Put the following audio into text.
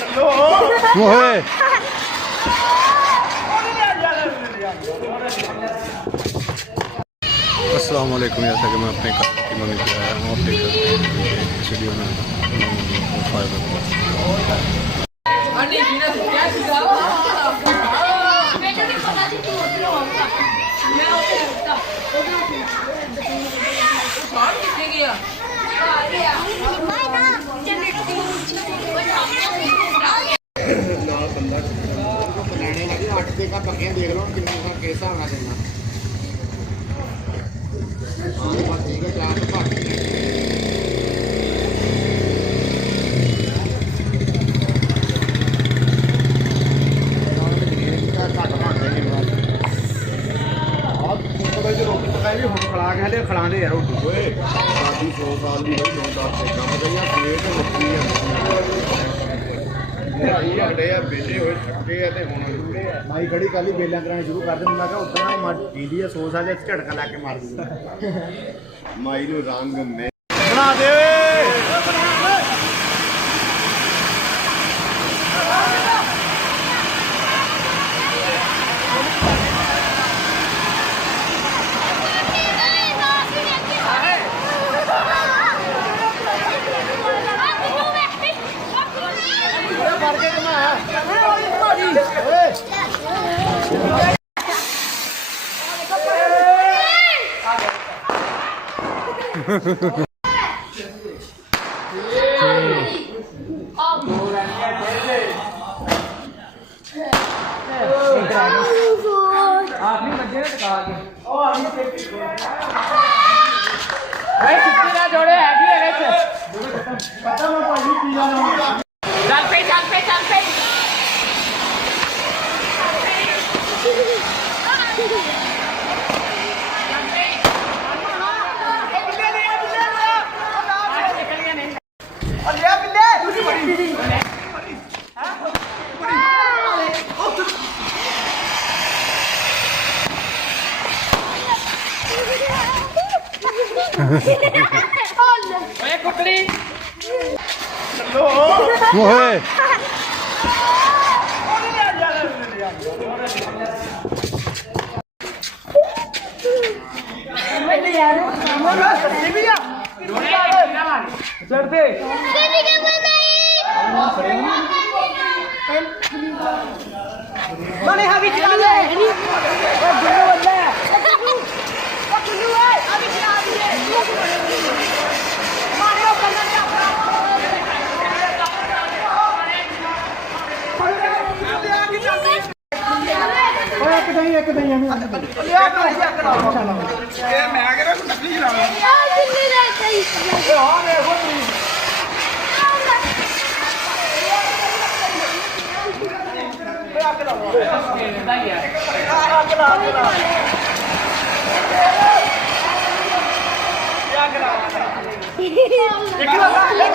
ओए अस्सलाम वालेकुम। जैसा कि मैं अपने घर की मम्मी पे आया हूँ अपने घर इसलिए मैं पक्के देख लो कि किस हिसाब से देना। हाँ बस ठीक है चार तो घट रोटी पकाई भी हम खिला के हले खिलाने यार रोटी शादी 100 साल की होई 2 साल से काम करिया पेट मुक्की है बड़े बेटे होए छक्के है ते हुन माई खड़ी काली बेलियां कराने शुरू कर दिंदा मैं उतना ना जींदी है 100 साल झटका ला के मार दूंगा माई नु रंग में बना दे आखिरी बच्चे ने टका के ओ आखिरी भाई कितनी ना जोड़े हैगी है रे पता मैं पानी पी रहा हूं चल पे ओए कुकड़ी ओए मैंने अभी चला ले एक नहीं मैं कह नकली चलाना